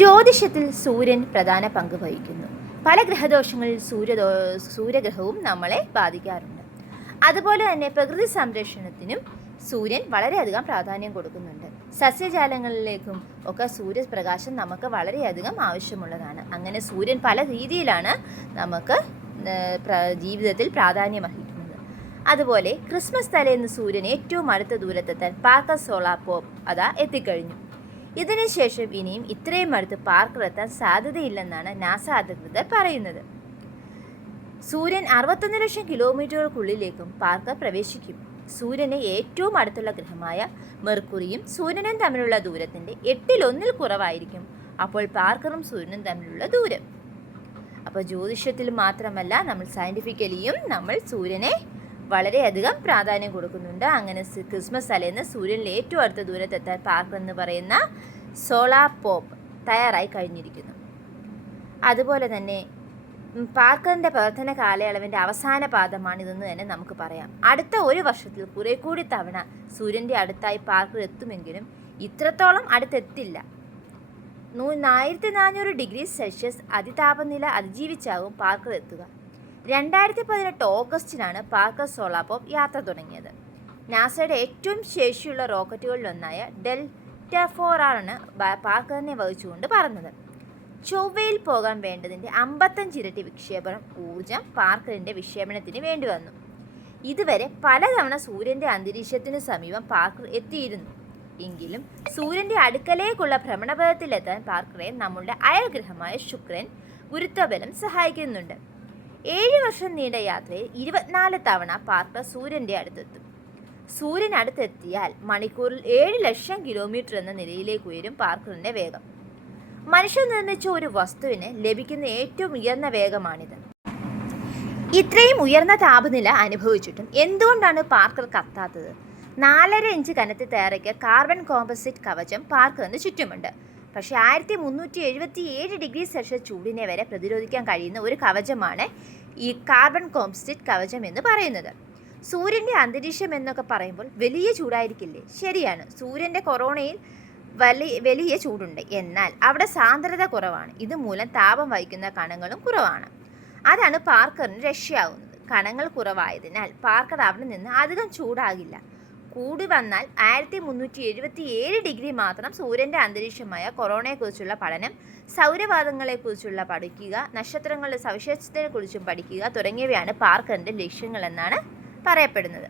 ജ്യോതിഷത്തിൽ സൂര്യൻ പ്രധാന പങ്ക് വഹിക്കുന്നു. പല ഗ്രഹദോഷങ്ങളിൽ സൂര്യദോ സൂര്യഗ്രഹവും നമ്മളെ ബാധിക്കാറുണ്ട്. അതുപോലെ തന്നെ പ്രകൃതി സംരക്ഷണത്തിനും സൂര്യൻ വളരെയധികം പ്രാധാന്യം കൊടുക്കുന്നുണ്ട്. സസ്യജാലങ്ങളിലേക്കും ഒക്കെ സൂര്യപ്രകാശം നമുക്ക് വളരെയധികം ആവശ്യമുള്ളതാണ്. അങ്ങനെ സൂര്യൻ പല രീതിയിലാണ് നമുക്ക് ജീവിതത്തിൽ പ്രാധാന്യം അർഹിക്കുന്നത്. അതുപോലെ ക്രിസ്മസ് തലേന്ന് സൂര്യൻ ഏറ്റവും അടുത്ത ദൂരത്തെത്താൻ പാർക്കർ സോളാ പോപ്പ് അതാ എത്തിക്കഴിഞ്ഞു. ഇതിനുശേഷം ഇനിയും ഇത്രയും അടുത്ത് പാർക്കർ എത്താൻ സാധ്യതയില്ലെന്നാണ് നാസ അധികൃതർ പറയുന്നത്. സൂര്യൻ അറുപത്തൊന്ന് ലക്ഷം കിലോമീറ്ററുകൾക്കുള്ളിലേക്കും പാർക്കർ പ്രവേശിക്കും. സൂര്യന് ഏറ്റവും അടുത്തുള്ള ഗ്രഹമായ മെർക്കുറിയും സൂര്യനും തമ്മിലുള്ള ദൂരത്തിന്റെ എട്ടിലൊന്നിൽ കുറവായിരിക്കും. അപ്പോൾ പാർക്കറും സൂര്യനും തമ്മിലുള്ള ദൂരം. അപ്പോൾ ജ്യോതിഷത്തിൽ മാത്രമല്ല നമ്മൾ സയന്റിഫിക്കലിയും നമ്മൾ സൂര്യനെ വളരെയധികം പ്രാധാന്യം കൊടുക്കുന്നുണ്ട്. അങ്ങനെ ക്രിസ്മസ് തലേന്ന് സൂര്യനിൽ ഏറ്റവും അടുത്ത ദൂരത്തെത്താൻ പാർക്ക് എന്ന് പറയുന്ന സോളാർ പോപ്പ് തയ്യാറായി കഴിഞ്ഞിരിക്കുന്നു. അതുപോലെ തന്നെ പാർക്കറിന്റെ പ്രവർത്തന കാലയളവിന്റെ അവസാന പാദമാണിതെന്ന് തന്നെ നമുക്ക് പറയാം. അടുത്ത ഒരു വർഷത്തിൽ കുറെ കൂടി തവണ സൂര്യന്റെ അടുത്തായി പാർക്കർ എത്തുമെങ്കിലും ഇത്രത്തോളം അടുത്തെത്തില്ല. നൂ ആയിരത്തി നാനൂറ് ഡിഗ്രി സെൽഷ്യസ് അതിതാപനില അതിജീവിച്ചാകും പാർക്കർ എത്തുക. രണ്ടായിരത്തി പതിനെട്ട് ഓഗസ്റ്റിനാണ് പാർക്കർ സോളാപോപ്പ് യാത്ര തുടങ്ങിയത്. നാസയുടെ ഏറ്റവും ശേഷിയുള്ള റോക്കറ്റുകളിലൊന്നായ ആണ് ബ- പാർക്കറിനെ വഹിച്ചുകൊണ്ട് പറഞ്ഞത്. ചൊവ്വയിൽ പോകാൻ വേണ്ടതിന്റെ അമ്പത്തഞ്ച് ഇരട്ടി വിക്ഷേപണം ഊർജം പാർക്കറിന്റെ വിക്ഷേപണത്തിന് വേണ്ടി വന്നു. ഇതുവരെ പലതവണ സൂര്യന്റെ അന്തരീക്ഷത്തിന് സമീപം പാർക്കർ എത്തിയിരുന്നു. എങ്കിലും സൂര്യന്റെ അടുക്കലേക്കുള്ള ഭ്രമണപഥത്തിലെത്താൻ പാർക്കറെ നമ്മളുടെ അയൽഗ്രഹമായ ശുക്രൻ ഗുരുത്വബലം സഹായിക്കുന്നുണ്ട്. ഏഴ് വർഷം നീണ്ട യാത്രയിൽ ഇരുപത്തിനാല് തവണ പാർക്കർ സൂര്യന്റെ അടുത്തെത്തും. സൂര്യൻ അടുത്തെത്തിയാൽ മണിക്കൂറിൽ ഏഴ് ലക്ഷം കിലോമീറ്റർ എന്ന നിലയിലേക്ക് ഉയരും പാർക്കറിന്റെ വേഗം. മനുഷ്യൻ നിർമ്മിച്ച ഒരു വസ്തുവിന് ലഭിക്കുന്ന ഏറ്റവും ഉയർന്ന വേഗമാണിത്. ഇത്രയും ഉയർന്ന താപനില അനുഭവിച്ചിട്ടും എന്തുകൊണ്ടാണ് പാർക്കർ കത്താത്തത്? നാലര ഇഞ്ച് കനത്തിൽ തയ്യാറാക്കിയ കാർബൺ കോമ്പസിറ്റ് കവചം പാർക്കറിന് ചുറ്റുമുണ്ട്. പക്ഷേ ആയിരത്തി മുന്നൂറ്റി എഴുപത്തി ഏഴ് ഡിഗ്രി സെൽഷ്യസ് ചൂടിനെ വരെ പ്രതിരോധിക്കാൻ കഴിയുന്ന ഒരു കവചമാണ് ഈ കാർബൺ കോംസ്റ്റിറ്റ് കവചം എന്ന് പറയുന്നത്. സൂര്യന്റെ അന്തരീക്ഷം എന്നൊക്കെ പറയുമ്പോൾ വലിയ ചൂടായിരിക്കില്ലേ? ശരിയാണ്. സൂര്യന്റെ കൊറോണയിൽ വലിയ വലിയ ചൂടുണ്ട്. എന്നാൽ അവിടെ സാന്ദ്രത കുറവാണ്. ഇതുമൂലം താപം വഹിക്കുന്ന കണങ്ങളും കുറവാണ്. അതാണ് പാർക്കറിന് രക്ഷയാവുന്നത്. കണങ്ങൾ കുറവായതിനാൽ പാർക്കർ അവിടെ നിന്ന് അധികം ചൂടാകില്ല. കൂടി വന്നാൽ ആയിരത്തി മുന്നൂറ്റി എഴുപത്തി ഏഴ് ഡിഗ്രി മാത്രം സൂര്യന്റെ അന്തരീക്ഷമായ കൊറോണയെക്കുറിച്ചുള്ള പഠനം സൗരവാദങ്ങളെക്കുറിച്ചുള്ള പഠിക്കുക നക്ഷത്രങ്ങളുടെ സവിശേഷതയെക്കുറിച്ചും പഠിക്കുക തുടങ്ങിയവയാണ് പാർക്കറിന്റെ ലക്ഷ്യങ്ങളെന്നാണ് പറയപ്പെടുന്നത്.